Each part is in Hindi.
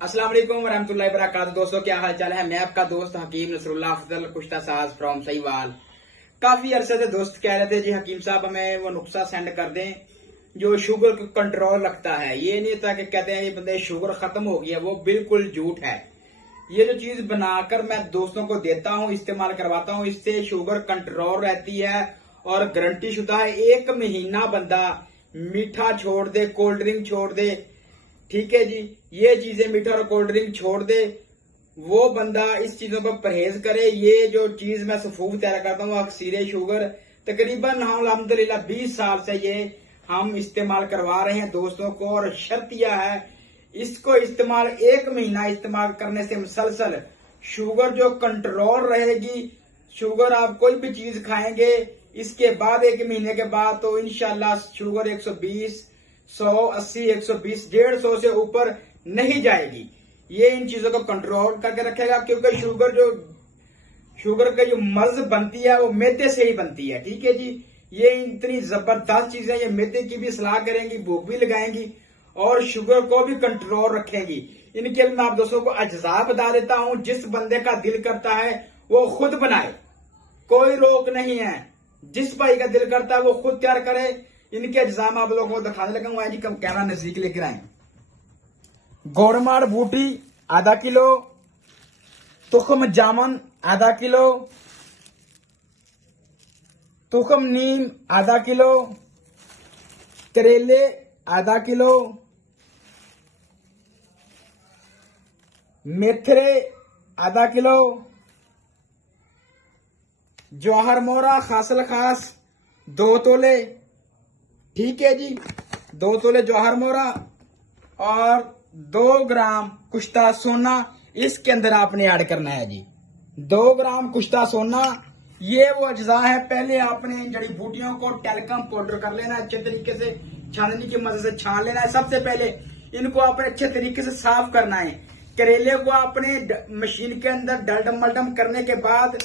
अस्सलाम वालेकुम रहमतुल्लाहि वबरकातुहू। दोस्तों क्या हाल चाल है। मैं आपका दोस्त हकीम नसरुल्लाह अफजल कुश्ता साज फ्रॉम सहीवाल। काफी अरसे से दोस्त कह रहे थे जी हकीम साहब हमें वो नुस्खा सेंड कर दें जो शुगर को कंट्रोल रखता है। ये नहीं था कि कहते हैं ये बंदे शुगर खत्म हो गई है, वो बिल्कुल झूठ है। ये जो चीज बनाकर मैं दोस्तों को देता हूँ, इस्तेमाल करवाता हूँ, इससे शुगर कंट्रोल रहती है और गारंटी शुदा है। 1 महीना बंदा मीठा छोड़ दे, कोल्ड ड्रिंक छोड़ दे, ठीक है जी, ये चीजें मीठा और कोल्ड ड्रिंक छोड़ दे, वो बंदा इस चीजों पर परहेज करे। ये जो चीज मैं सफूफ तैयार करता हूँ अक्सीर शुगर, तकरीबन हम अल्हम्दुलिल्लाह 20 साल से ये हम इस्तेमाल करवा रहे हैं दोस्तों को। और शर्त यह है, इसको इस्तेमाल 1 महीना इस्तेमाल करने से मुसलसल शुगर जो कंट्रोल रहेगी। शुगर आप कोई भी चीज खाएंगे इसके बाद 1 महीने के बाद तो इंशाल्लाह शुगर 120, 180, 120, 150 से ऊपर नहीं जाएगी। ये इन चीजों को कंट्रोल करके रखेगा, क्योंकि शुगर का जो मर्ज बनती है वो मैदे से ही बनती है, ठीक है जी। ये इतनी जबरदस्त चीजें, ये मैदे की भी सलाह करेंगी, भूख भी लगाएंगी और शुगर को भी कंट्रोल रखेंगी। इनके मैं आप दोस्तों को अज्जा बता देता हूं। जिस बंदे का दिल करता है वो खुद बनाए, कोई रोक नहीं है। जिस भाई का दिल करता है वो खुद तैयार करे। इनके अज्जा आप लोगों को दिखाने लगा हूं जी, कम कैमरा नजदीक लेकर आए। गोड़मार बूटी आधा किलो, तुखम जामन आधा किलो, तुखम नीम आधा किलो, करेले आधा किलो, मेथरे आधा किलो, जवाहर मोरा खासल खास 2 तोले, ठीक है जी, 2 तोले जवाहर मोरा और 2 ग्राम कुश्ता सोना इसके अंदर आपने ऐड करना है जी। 2 ग्राम कुश्ता सोना, ये वो अज्जा है। पहले आपने जड़ी बूटियों को टेलकम पाउडर कर लेना, अच्छे तरीके से छाननी की मदद से छान लेना है। सबसे पहले इनको आपने अच्छे तरीके से साफ करना है। करेले को आपने मशीन के अंदर डलडम मलडम करने के बाद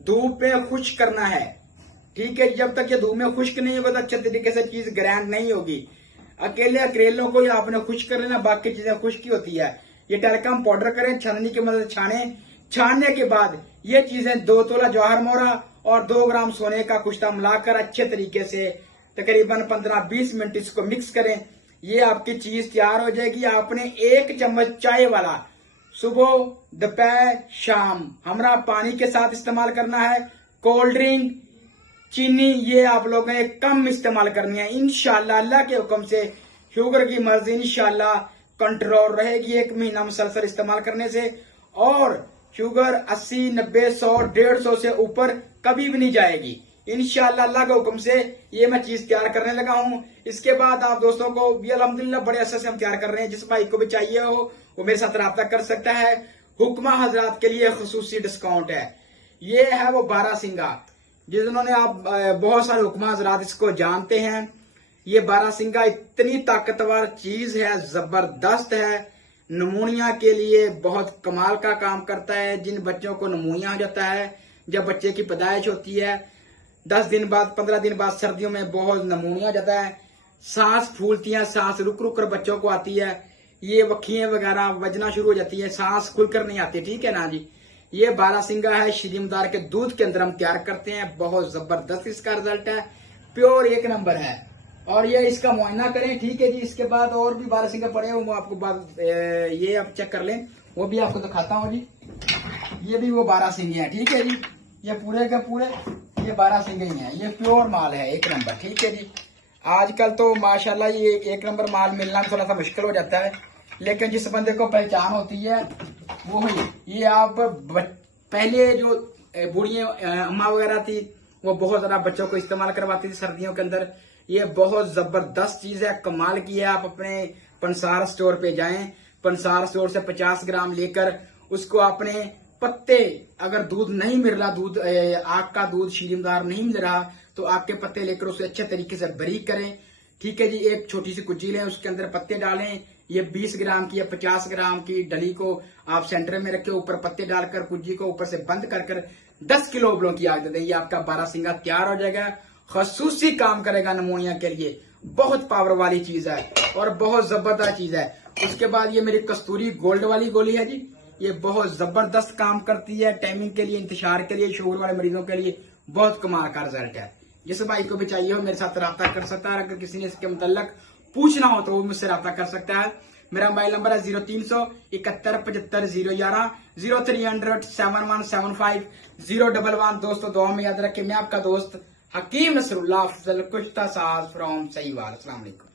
धूप में खुश्क करना है, ठीक है। जब तक ये धूप में खुश्क नहीं होगा तो अच्छे तरीके से चीज ग्रैंड नहीं होगी। अकेले करेलों को ही आपने खुश्क कर लेना, बाकी चीजें खुश्क ही होती है। ये टेलकम पाउडर करें, छाननी की मदद से छाने। छानने के बाद ये चीजें 2 तोला जवाहर मोरा और 2 ग्राम सोने का कुश्ता मिलाकर अच्छे तरीके से तकरीबन 15-20 मिनट इसको मिक्स करें। ये आपकी चीज तैयार हो जाएगी। आपने 1 चम्मच चाय वाला सुबह, दोपहर, शाम हमरा पानी के साथ इस्तेमाल करना है। कोल्ड ड्रिंक, चीनी ये आप लोगों ने कम इस्तेमाल करनी है। इंशाल्लाह अल्लाह के हुक्म से शुगर की मर्जी इंशाल्लाह कंट्रोल रहेगी 1 महीना मुसलसल इस्तेमाल करने से। और शुगर 80, 90, 100, 150 से ऊपर कभी भी नहीं जाएगी इंशाल्लाह अल्लाह के हुक्म से। ये मैं चीज तैयार करने लगा हूं। इसके बाद आप दोस्तों को भी अल्हम्दुलिल्लाह बड़े अच्छे से हम तैयार कर रहे हैं। जिस भाई को भी चाहिए हो वो मेरे साथ रब्ता कर सकता है। हुक्मा हजरात के लिए खसूसी डिस्काउंट है। ये है वो 12 सिंगा, जिन्होंने आप बहुत सारे हुक्मा हजरात इसको जानते हैं। ये 12 सिंगा इतनी ताकतवर चीज है, जबरदस्त है। नमूनिया के लिए बहुत कमाल का काम करता है। जिन बच्चों को नमूनिया हो जाता है, जब बच्चे की पैदाइश होती है 10 दिन बाद, 15 दिन बाद सर्दियों में बहुत नमूनिया हो जाता है, सांस फूलती है, सांस रुक रुक कर बच्चों को आती है, ये वखियां वगैरह बजना शुरू हो जाती है, सांस खुलकर नहीं आती, ठीक है ना जी। ये 12 सिंगा है, श्रीमदार के दूध के अंदर हम तैयार करते हैं। बहुत जबरदस्त इसका रिजल्ट है, प्योर 1 नंबर है। और ये इसका मुआयना करें, ठीक है जी। इसके बाद और भी 12 सिंगा पड़े हैं, वो आपको बाद ये आप चेक कर लें, वो भी आपको दिखाता हूँ जी। ये भी वो 12 सिंगे हैं, ठीक है जी। ये पूरे के पूरे ये 12 सिंगे ही हैं। ये प्योर माल है, 1 नंबर, ठीक है जी। आजकल तो माशाल्लाह ये 1 नंबर माल मिलना थोड़ा सा मुश्किल हो जाता है, लेकिन जिस बंदे को पहचान होती है वो ही। ये आप पहले जो बूढ़ियां अम्मा वगैरह थी वो बहुत ज्यादा बच्चों को इस्तेमाल करवाती थी सर्दियों के अंदर। ये बहुत जबरदस्त चीज है, कमाल की है। आप अपने पंसार स्टोर पे जाएं, पंसार स्टोर से 50 ग्राम लेकर उसको आपने पत्ते, अगर दूध नहीं मिल रहा, दूध आग का दूध शीरीमदार नहीं मिल रहा, तो आग के पत्ते लेकर उसे अच्छे तरीके से बारीक करें, ठीक है जी। एक छोटी सी कुज्जी लें, उसके अंदर पत्ते डालें। ये 20 ग्राम की या 50 ग्राम की डली को आप सेंटर में रखें, ऊपर पत्ते डालकर कुज्जी को ऊपर से बंद कर 10 किलो उबलों की आग दे दें। ये आपका 12 सिंगा तैयार हो जाएगा। खसूसी काम करेगा नमूनिया के लिए। बहुत पावर वाली चीज है और बहुत जबरदस्त चीज है। उसके बाद ये मेरी कस्तूरी गोल्ड वाली गोली है जी। ये बहुत जबरदस्त काम करती है, टाइमिंग के लिए, इंतजार के लिए, शुगर वाले मरीजों के लिए बहुत कमाल का रिजल्ट है। जिस भाई को भी चाहिए हो मेरे साथ रब्ता कर सकता है। अगर किसी ने इसके मुतल्लक पूछना हो तो वो मुझसे रब्ता कर सकता है। मेरा मोबाइल नंबर है 0300 71 75 011 0300 7175 011। दोस्तों दुआ में याद रखें, मैं आपका दोस्त हकीम नसरुल्लाह अफजल कुश्ता साज फ्रॉम सहीवाल। अस्सलाम वालेकुम।